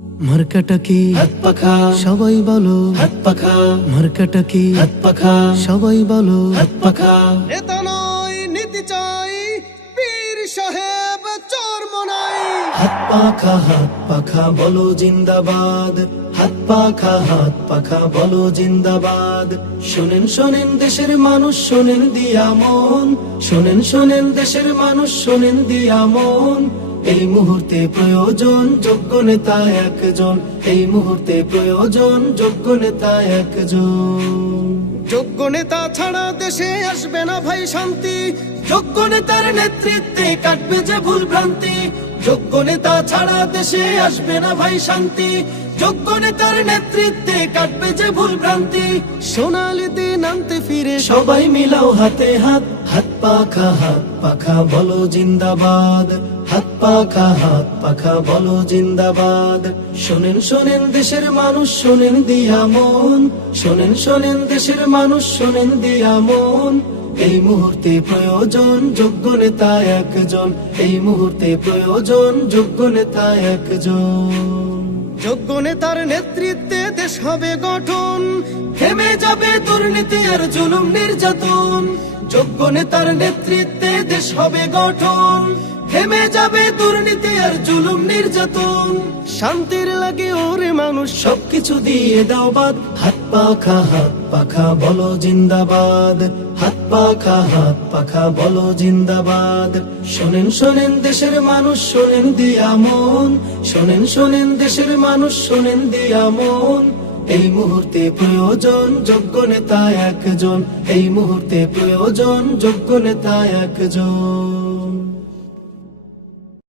মার্কাটা কি হাত পাখা, সবাই বলো, হাত পাখা, মার্কাটা কি হাত পাখা, সবাই বলো। হাত পাখা। নেতা নয় নীতি চাই, পীর সাহেব চর্ম নাই। হাত পাখা বলো জিন্দাবাদ। হাত পাখা বলো জিন্দাবাদ। শোনেন শোনেন দেশের মানুষ, শোনেন দিয়া মন। শোনেন শোনেন দেশের মানুষ, শোনেন দিয়া মন। এই মুহূর্তে প্রয়োজন যোগ্য নেতা একজন। এই মুহূর্তে প্রয়োজন যোগ্য নেতা একজন। যোগ্য নেতা ছাড়া দেশে আসবে না ভাই শান্তি। যোগ্য নেতার নেতৃত্বে কাটবে যে ভুল ভ্রান্তি। যোগ্য নেতা ছাড়া দেশে আসবে না ভাই শান্তি। যোগ্য নেতার নেতৃত্বে কাটবে যে ভুল ভ্রান্তি। সোনালি দিন আনতে ফিরে সবাই মিলাও হাতে হাত। হাত পাখা বলো জিন্দাবাদ। হাত পাখা বলো জিন্দাবাদ। শোনেন শোনেন দেশের মানুষ, শোনেন দিয়া মন। শোনেন শোনেন দেশের মানুষ, শোনেন দিয়া মন। এই মুহূর্তে প্রয়োজন যোগ্য নেতা একজন। এই মুহূর্তে প্রয়োজন যোগ্য নেতা একজন। যোগ্য নেতার নেতৃত্বে দেশ হবে গঠন। থেমে যাবে দুর্নীতি আর জুলুম নির্যাতন। যোগ্য নেতার নেতৃত্বে দেশ হবে গঠন। থেমে যাবে দুর্নীতি আর জুলুম নির্যাতন। শান্তির লাগে ওরে মানুষ সবকিছু দিয়ে দাও বাদ। হাত পাখা বলো জিন্দাবাদ। হাত পাখা বলো জিন্দাবাদ। শোনেন শোনেন দেশের মানুষ, শোনেন দিয়া মন। শোনেন শোনেন দেশের মানুষ, শোনেন দিয়া মন। এই মুহূর্তে প্রয়োজন যোগ্য নেতা একজন। এই মুহূর্তে প্রয়োজন যোগ্য নেতা একজন।